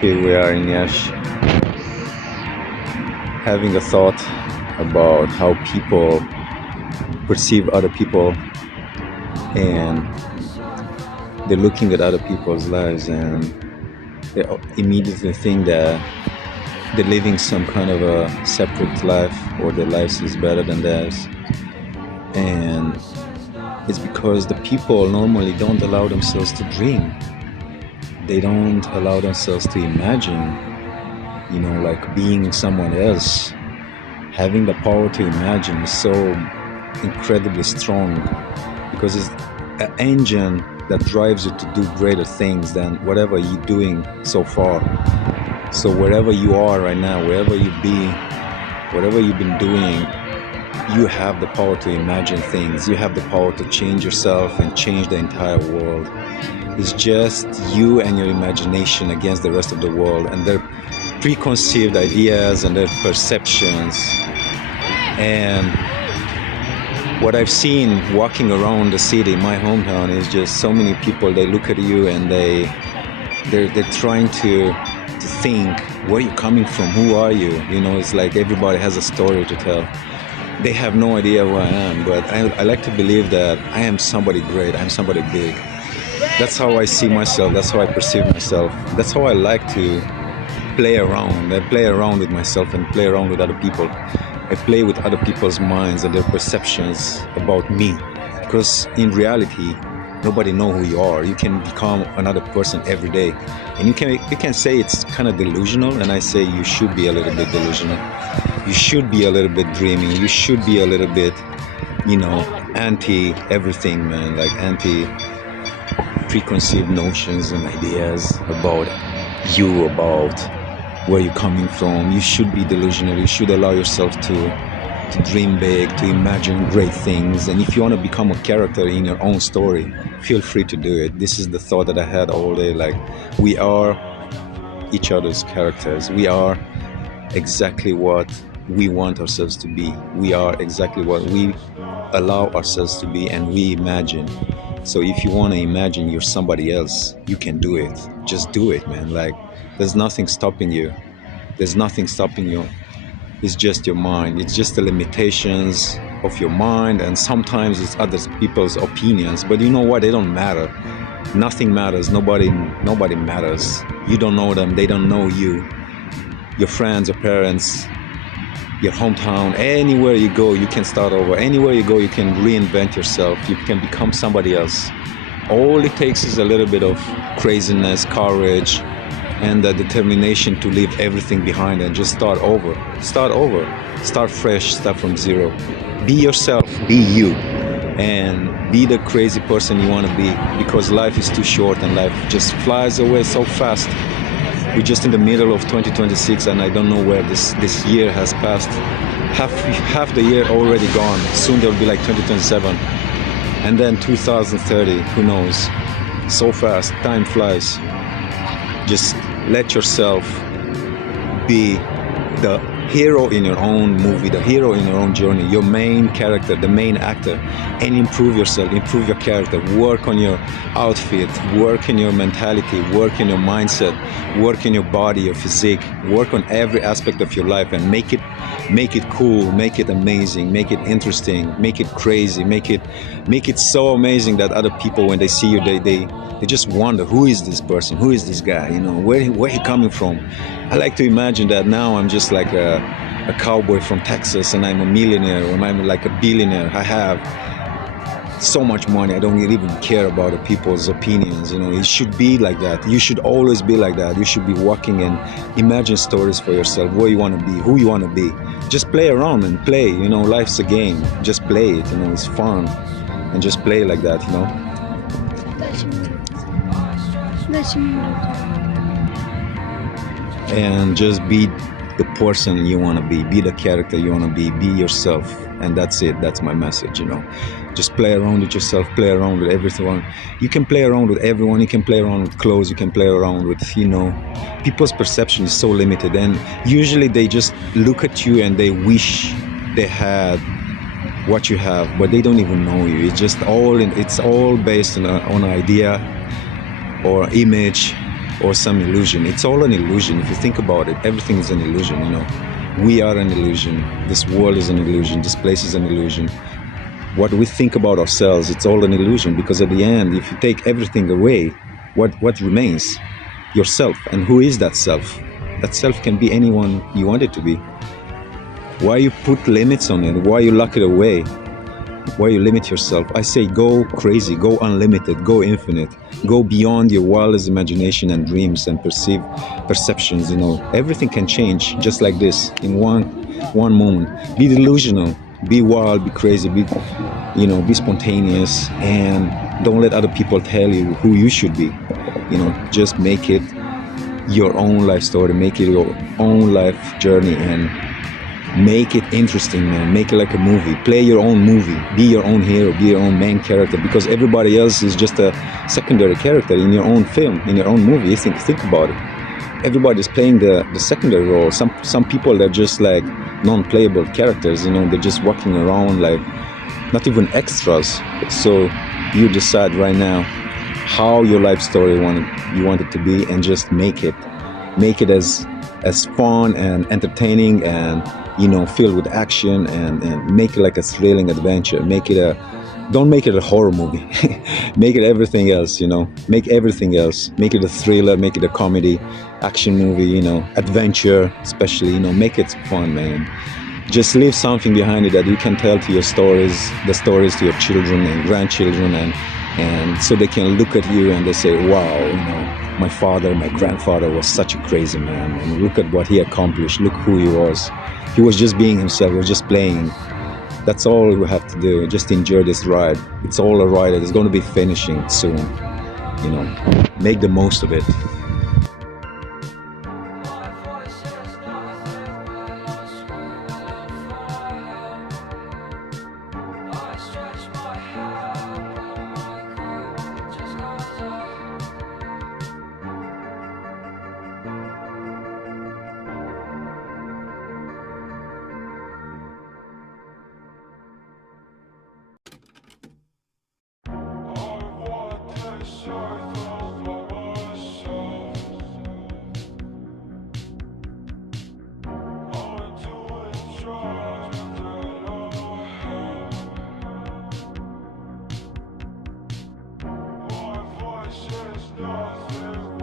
Here we are in Yash, having a thought about how people perceive other people, and they're looking at other people's lives and they immediately think that they're living some kind of a separate life, or their life is better than theirs. And it's because the people normally don't allow themselves to dream. They don't allow themselves to imagine, like being someone else. Having the power to imagine is so incredibly strong, because it's an engine that drives you to do greater things than whatever you're doing so far. So wherever you are right now, wherever you be, whatever you've been doing, you have the power to imagine things. You have the power to change yourself and change the entire world. It's just you and your imagination against the rest of the world and their preconceived ideas and their perceptions. And what I've seen walking around the city, my hometown, is just so many people. They look at you and they're trying to think, where are you coming from? Who are you? It's like everybody has a story to tell. They have no idea who I am, but I like to believe that I am somebody great. I'm somebody big. That's how I see myself. That's how I perceive myself. That's how I like to play around. I play around with myself and play around with other people. I play with other people's minds and their perceptions about me. Because in reality, nobody knows who you are. You can become another person every day. And you can say it's kind of delusional, and I say you should be a little bit delusional. You should be a little bit dreamy. You should be a little bit, anti everything, man. Like anti preconceived notions and ideas about you, about where you're coming from. You should be delusional. You should allow yourself to dream big, to imagine great things. And if you want to become a character in your own story, feel free to do it. This is the thought that I had all day. Like, we are each other's characters. We are exactly what we want ourselves to be. We are exactly what we allow ourselves to be, and we imagine. So if you want to imagine you're somebody else, you can do it. Just do it, man. Like, there's nothing stopping you. There's nothing stopping you. It's just your mind. It's just the limitations of your mind, and sometimes it's other people's opinions. But you know what? They don't matter. Nothing matters. Nobody matters. You don't know them. They don't know you. Your friends, your parents, your hometown, anywhere you go, you can start over. Anywhere you go, you can reinvent yourself. You can become somebody else. All it takes is a little bit of craziness, courage, and the determination to leave everything behind and just start over. Start fresh, start from zero. Be yourself, be you, and be the crazy person you want to be, because life is too short and life just flies away so fast. We're just in the middle of 2026, and I don't know where this year has passed. Half the year already gone. Soon there'll be like 2027, and then 2030, who knows? So fast, time flies. Just let yourself be the hero in your own movie, the hero in your own journey, your main character, the main actor, and improve yourself, improve your character, work on your outfit, work in your mentality, work in your mindset, work in your body, your physique, work on every aspect of your life, and make it cool, make it amazing, make it interesting, make it crazy, make it so amazing that other people, when they see you, they just wonder, who is this person? Who is this guy? Where he coming from? I like to imagine that now I'm just like a cowboy from Texas, and I'm a millionaire, or I'm like a billionaire. I have so much money. I don't even care about the people's opinions. It should be like that. You should always be like that. You should be walking and imagine stories for yourself, where you want to be, who you want to be. Just play around and play. Life's a game. Just play it. It's fun, and just play like that. And just be the person you want to be the character you want to be yourself, and that's it. That's my message. Just play around with yourself, play around with everyone. You can play around with everyone. You can play around with clothes. You can play around with, people's perception is so limited, and usually they just look at you and they wish they had what you have, but they don't even know you. It's all based on an idea or image or some illusion. It's all an illusion. If you think about it, everything is an illusion, you know. We are an illusion. This world is an illusion. This place is an illusion. What we think about ourselves, it's all an illusion, because at the end, if you take everything away, what remains? Yourself. And who is that self? That self can be anyone you want it to be. Why you put limits on it? Why you lock it away? Why you limit yourself? I say go crazy, go unlimited, go infinite, go beyond your wildest imagination and dreams and perceptions. You know, everything can change just like this in one moment. Be delusional, be wild, be crazy, be spontaneous, and don't let other people tell you who you should be. You know, just make it your own life story, make it your own life journey, and make it interesting, man. Make it like a movie. Play your own movie. Be your own hero. Be your own main character, because everybody else is just a secondary character in your own film, in your own movie. You think about it. Everybody's playing the secondary role. Some people, they're just like non-playable characters. You know, they're just walking around like not even extras. So you decide right now how your life story you want it to be, and just make it as fun and entertaining, and filled with action, and make it like a thrilling adventure. Don't make it a horror movie. Make it everything else, make everything else. Make it a thriller, make it a comedy, action movie, adventure especially, make it fun, man. Just leave something behind it that you can tell to the stories to your children and grandchildren, and so they can look at you and they say, wow, my father, my grandfather was such a crazy man, and look at what he accomplished. Look who he was. He was just being himself. He was just playing. That's all we have to do. Just enjoy this ride. It's all a ride. It's going to be finishing soon. Make the most of it. Nothing